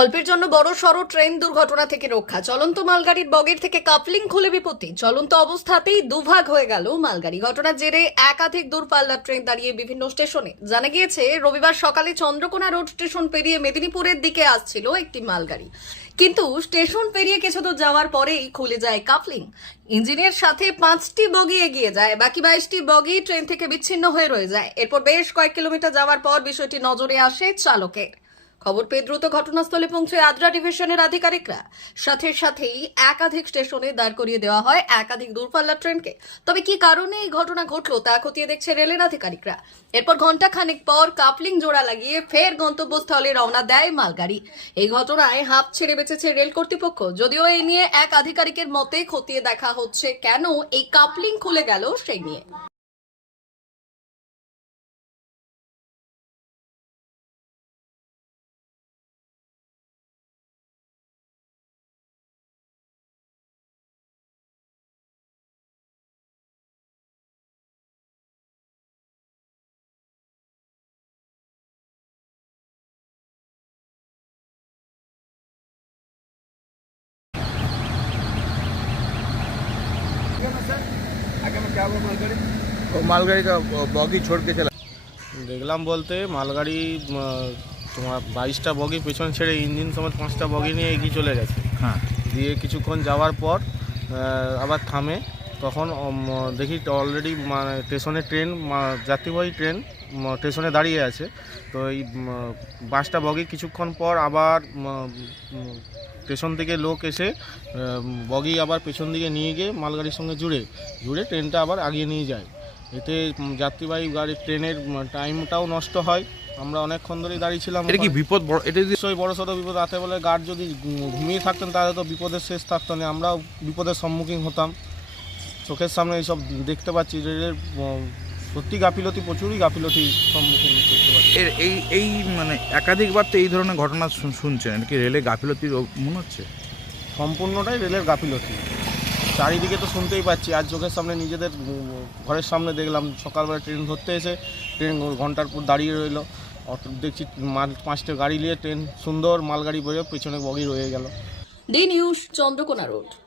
অল্পের জন্য বড় সড় ট্রেন দুর্ঘটনা থেকে রক্ষা। চলন্ত মালগাড়ির বগের থেকে কাপলিং খুলে বিপত্তি। চলন্ত অবস্থাতেই দুভাগ হয়ে গেল মালগাড়ি। ঘটনার জেরে একাধিক দূরপাল্লার ট্রেন দাঁড়িয়ে বিভিন্ন স্টেশনে। জানা গিয়েছে, রবিবার সকালে চন্দ্রকোনা রোড স্টেশন পেরিয়ে মেদিনীপুরের দিকে আসছিল একটি মালগাড়ি। কিন্তু স্টেশন পেরিয়ে কিছু দূর যাওয়ার পরেই খুলে যায় কাপলিং। ইঞ্জিনের সাথে পাঁচটি বগি এগিয়ে যায়। বাকি বাইশটি বগি ট্রেন থেকে বিচ্ছিন্ন হয়ে রয়ে যায়। এরপর বেশ কয়েক কিলোমিটার যাওয়ার পর বিষয়টি নজরে আসে চালকের। খবর পেয়ে দ্রুত ঘটনাস্থলে পৌঁছে আদ্রা ডিভিশনের আধিকারিকরা। সাথে সাথেই একাধিক স্টেশনে দাঁড় করিয়ে দেওয়া হয়, একাধিক দূরপাল্লার ট্রেনকে। তবে কি কারণে এই ঘটনা ঘটলো তা খতিয়ে দেখছে রেলের আধিকারিকরা। এরপর ঘণ্টা খানেক পর কাপলিং জোড়া লাগিয়ে ফের গন্তব্যস্থলে রওনা দেয় মালগাড়ি। এই ঘটনায় হাফ ছেড়ে বেঁচেছে রেল কর্তৃপক্ষ। যদিও এই নিয়ে এক আধিকারিকের মতে খতিয়ে দেখা হচ্ছে কেন এই কাপলিং খুলে গেল সেই নিয়ে। वो मालगाड़ी का बॉगी छोड़ के चला দেখলাম বলতে মালগাড়ি উম, তোমার বাইশটা বগি পেছন ছেড়ে ইঞ্জিন সমেত পাঁচটা বগি নিয়ে এগিয়ে চলে গেছে হ্যাঁ দিয়ে কিছুক্ষণ যাওয়ার পর আহ, আবার থামে তখন দেখি অলরেডি মানে স্টেশনে ট্রেন যাত্রীবাহী ট্রেন স্টেশনে দাঁড়িয়ে আছে। তো এই বাসটা বগি কিছুক্ষণ পর আবার স্টেশন থেকে লোক এসে বগি আবার পেছন দিকে নিয়ে গিয়ে মালগাড়ির সঙ্গে জুড়ে জুড়ে ট্রেনটা আবার আগিয়ে নিয়ে যায়। এতে যাত্রীবাহী গাড়ির ট্রেনের টাইমটাও নষ্ট হয়। আমরা অনেকক্ষণ ধরেই দাঁড়িয়েছিলাম এটা কি বিপদ বড় এটা যদি নিশ্চয়ই বড় সড়ো বিপদ। রাতে বলে গার্ড যদি ঘুমিয়ে থাকতেন তাহলে তো বিপদের শেষ থাকতো না। আমরাও বিপদের সম্মুখীন হতাম। চোখের সামনে এইসব দেখতে পাচ্ছি রেলের সত্যি গাফিলতি প্রচুরই গাফিলতি সম্মুখীন দেখতে পাচ্ছি এর এই এই মানে একাধিকবার তো এই ধরনের ঘটনা শুন- শুনছেন এটা কি রেলে গাফিলতির মনে হচ্ছে? সম্পূর্ণটাই রেলের গাফিলতি। চারিদিকে তো শুনতেই পাচ্ছি আর চোখের সামনে নিজেদের ঘরের সামনে দেখলাম সকালবেলা ট্রেন ধরতে এসে ট্রেন ঘণ্টার পর দাঁড়িয়ে রইল। অটো দেখছি মাল পাঁচটা গাড়ি নিয়ে ট্রেন সুন্দর মালগাড়ি বেরোয় পেছনে বগি রয়ে গেল। D news Chandrakona road.